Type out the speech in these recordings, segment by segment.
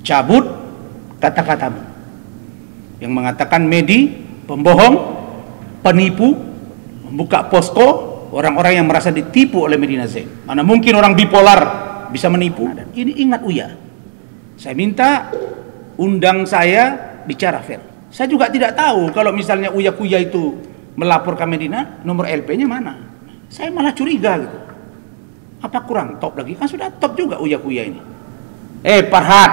cabut kata-katamu yang mengatakan Medi pembohong, penipu, membuka posko orang-orang yang merasa ditipu oleh Medina Zain. Mana mungkin orang bipolar bisa menipu? Ini ingat Uya. Saya minta undang saya bicara fair. Saya juga tidak tahu kalau misalnya Uya-Kuya itu melaporkan Medina, nomor LP-nya mana. Saya malah curiga gitu. Apa kurang top lagi? Kan sudah top juga Uya-Kuya ini. Farhad,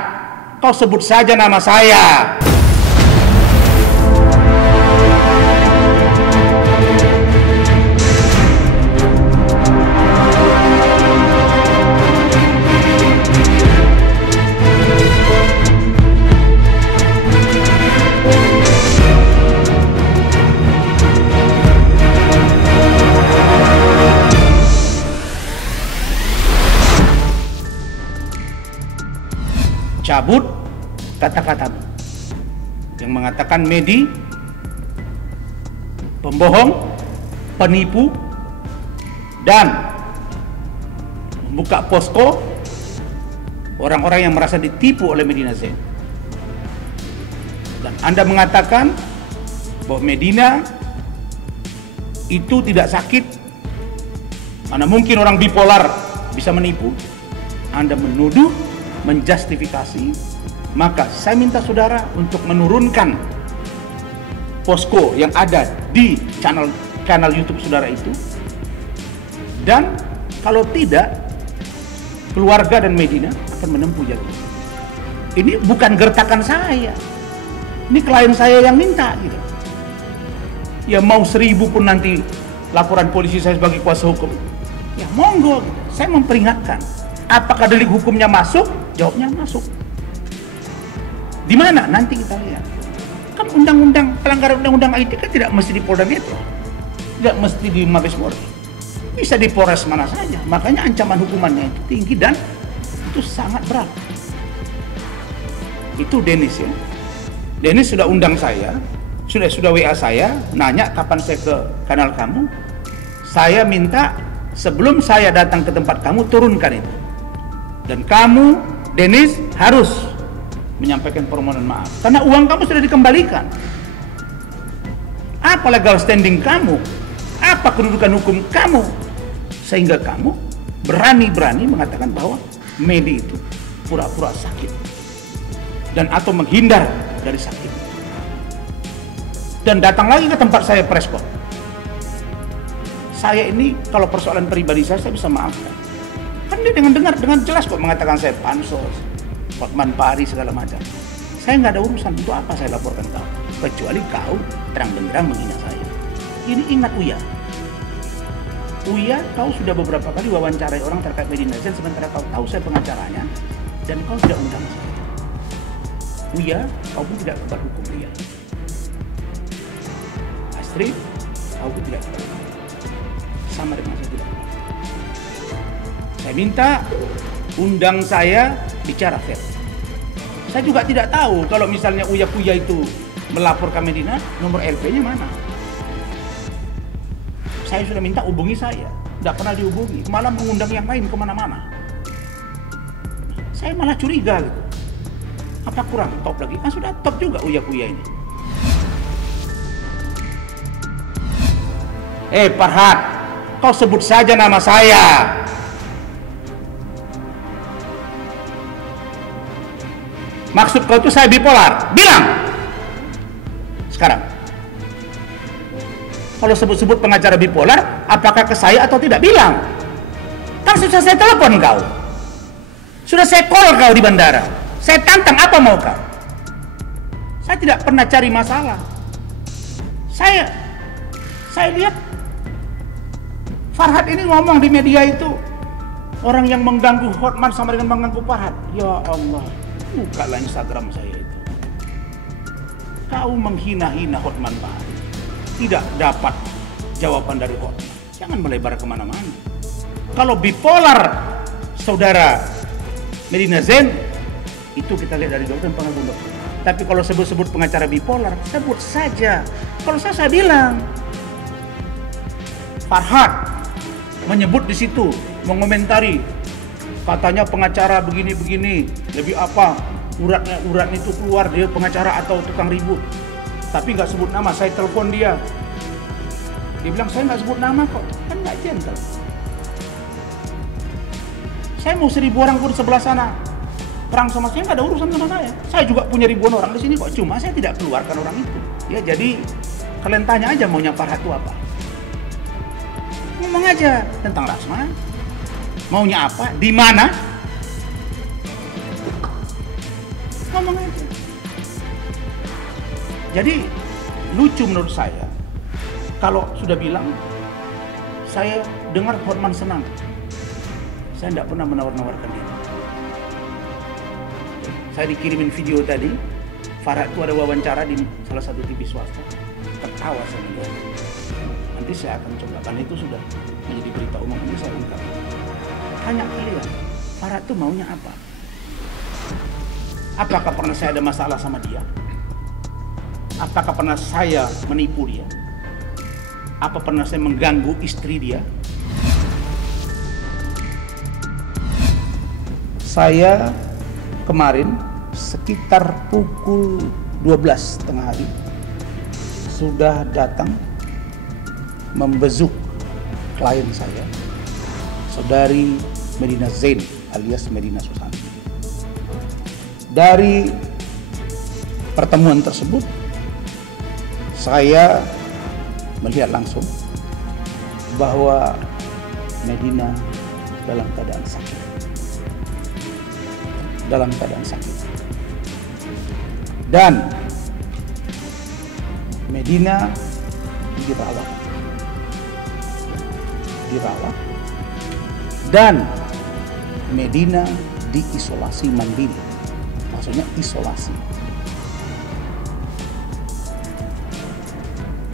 kau sebut saja nama saya. Cabut kata-katamu yang mengatakan Medi pembohong, penipu, dan membuka posko orang-orang yang merasa ditipu oleh Medina Zain. Dan Anda mengatakan bahwa Medina itu tidak sakit, mana mungkin orang bipolar bisa menipu. Anda menuduh, menjustifikasi, maka saya minta saudara untuk menurunkan posko yang ada di kanal YouTube saudara itu, dan kalau tidak, keluarga dan Medina akan menempuh jalur. Ini bukan gertakan saya, ini klien saya yang minta gitu. Ya mau 1000 pun nanti laporan polisi saya sebagai kuasa hukum, ya monggo. Saya memperingatkan, apakah delik hukumnya masuk? Jawabnya masuk. Di mana? Nanti kita lihat. Kan undang-undang, pelanggaran undang-undang IT kan tidak mesti di Polda Metro, tidak mesti di Mabes Polri, bisa di Polres mana saja. Makanya ancaman hukumannya itu tinggi dan itu sangat berat. Itu Dennis ya. Dennis sudah undang saya, sudah WA saya, nanya kapan saya ke kanal kamu. Saya minta sebelum saya datang ke tempat kamu, turunkan itu. Dan kamu, Dennis, harus menyampaikan permohonan maaf karena uang kamu sudah dikembalikan. Apa legal standing kamu? Apa kedudukan hukum kamu sehingga kamu berani-berani mengatakan bahwa Medi itu pura-pura sakit dan atau menghindar dari sakit dan datang lagi ke tempat saya preskon. Saya ini kalau persoalan pribadi saya bisa maafkan. Kan dia dengan jelas kok mengatakan saya pansos, Hotman Paris segala macam. Saya nggak ada urusan, itu apa saya laporkan kau, kecuali kau terang benderang menghina saya. Ini ingat Uya. Uya, kau sudah beberapa kali wawancarai orang terkait Medina Zain sementara kau tahu saya pengacaranya dan kau tidak undang saya. Uya, kau pun tidak kebal hukum dia. Astrid, kau pun tidak kebal hukum. Sama dengan saya tidak. Saya minta undang saya bicara fair. Saya juga tidak tahu kalau misalnya Uya-Kuya itu melaporkan Medina, nomor LP-nya mana. Saya sudah minta hubungi saya, tidak pernah dihubungi, malah mengundang yang lain kemana-mana. Saya malah curiga gitu. Apa kurang top lagi? Kan sudah top juga Uya-Kuya ini. Farhad, kau sebut saja nama saya. Maksud kau itu saya bipolar? Bilang sekarang. Kalau sebut-sebut pengacara bipolar, apakah ke saya atau tidak? Bilang. Kan sudah saya telepon kau, sudah saya call kau di bandara, saya tantang, apa mau kau? Saya tidak pernah cari masalah. Saya lihat Farhad ini ngomong di media itu, orang yang mengganggu Hotman sama dengan mengganggu Farhad. Ya Allah, bukalah Instagram saya itu. Kau menghina-hina Hotman Paris, tidak dapat jawaban dari Hotman. Jangan melebar kemana-mana. Kalau bipolar saudara Medina Zain, itu kita lihat dari dokter dan pengakuan dokter. Tapi kalau sebut-sebut pengacara bipolar, sebut saja. Kalau saya bilang, Farhad menyebut di situ, mengomentari, katanya pengacara begini-begini, lebih apa, urat itu keluar, dia pengacara atau tukang ribut. Tapi nggak sebut nama, saya telepon dia. Dia bilang, saya nggak sebut nama kok, kan nggak gentle. Saya mau 1000 orang pun sebelah sana perang sama saya, nggak ada urusan sama saya. Saya juga punya ribuan orang di sini kok, cuma saya tidak keluarkan orang itu. Ya, jadi kalian tanya aja maunya Farhat itu apa. Ngomong aja tentang Rasma, maunya apa, di mana, ngomong aja. Jadi lucu menurut saya kalau sudah bilang saya dengar Hotman senang. Saya tidak pernah menawar-nawarkan diri. Saya dikirimin video tadi, Farhat itu ada wawancara di salah satu TV swasta. Tertawa saya melihat. Nanti saya akan coba, karena itu sudah menjadi berita umum, ini saya ungkap. Tanya kalian, Farhat itu maunya apa? Apakah pernah saya ada masalah sama dia? Apakah pernah saya menipu dia? Apa pernah saya mengganggu istri dia? Saya kemarin sekitar pukul 12 tengah hari sudah datang membezuk klien saya, saudari Medina Zain alias Medina Susanti. Dari pertemuan tersebut saya melihat langsung bahwa Medina dalam keadaan sakit. Dan Medina dirawat dan Medina diisolasi mandiri, maksudnya isolasi.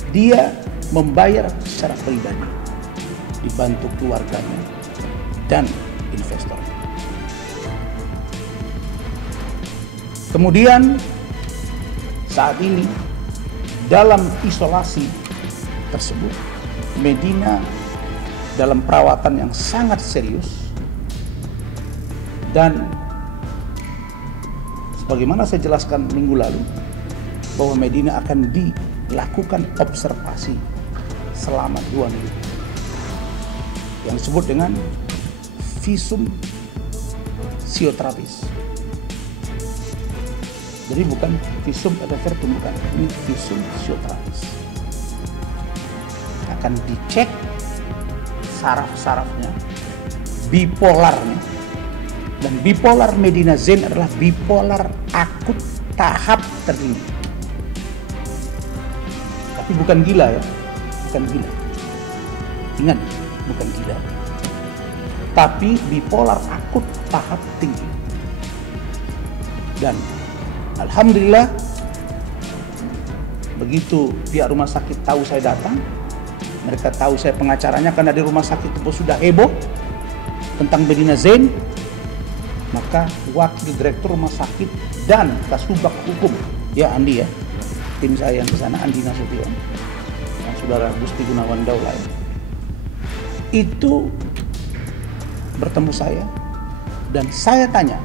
Dia membayar secara pribadi, dibantu keluarganya dan investor. Kemudian saat ini dalam isolasi tersebut, Medina dalam perawatan yang sangat serius, dan sebagaimana saya jelaskan minggu lalu bahwa Medina akan dilakukan observasi selama 2 minggu yang disebut dengan visum psikoterapis. Jadi bukan visum edavertum, bukan, ini visum psikoterapis. Akan dicek saraf-sarafnya, bipolarnya, dan bipolar Medina Zain adalah bipolar akut tahap tertinggi. Tapi bukan gila ya, bukan gila. Ingat, bukan gila. Tapi bipolar akut tahap tinggi. Dan alhamdulillah, begitu pihak rumah sakit tahu saya datang, mereka tahu saya pengacaranya karena di rumah sakit itu sudah heboh tentang Medina Zain, maka wakil direktur rumah sakit dan Kasubag Hukum, ya Andi ya, tim saya yang ke sana, Andi Nasution, dan saudara Gusti Gunawan Daulay, itu bertemu saya dan saya tanya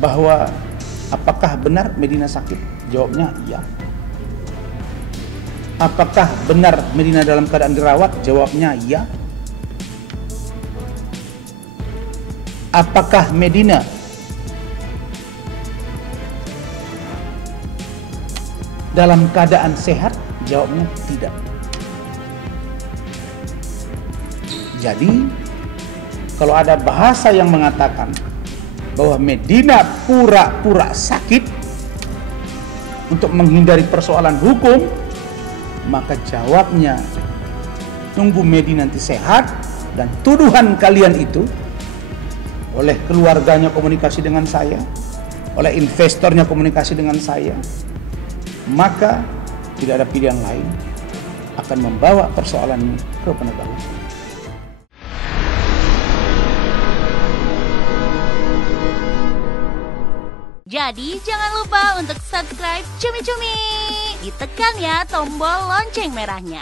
bahwa apakah benar Medina sakit? Jawabnya iya. Apakah benar Medina dalam keadaan dirawat? Jawabnya iya. Apakah Medina dalam keadaan sehat? Jawabnya tidak. Jadi kalau ada bahasa yang mengatakan bahwa Medina pura-pura sakit untuk menghindari persoalan hukum, maka jawabnya tunggu Medina nanti sehat, dan tuduhan kalian itu oleh keluarganya komunikasi dengan saya, oleh investornya komunikasi dengan saya, maka tidak ada pilihan lain akan membawa persoalan ini ke penegak hukum. Jadi jangan lupa untuk subscribe Cumi Cumi. Ditekan ya tombol lonceng merahnya.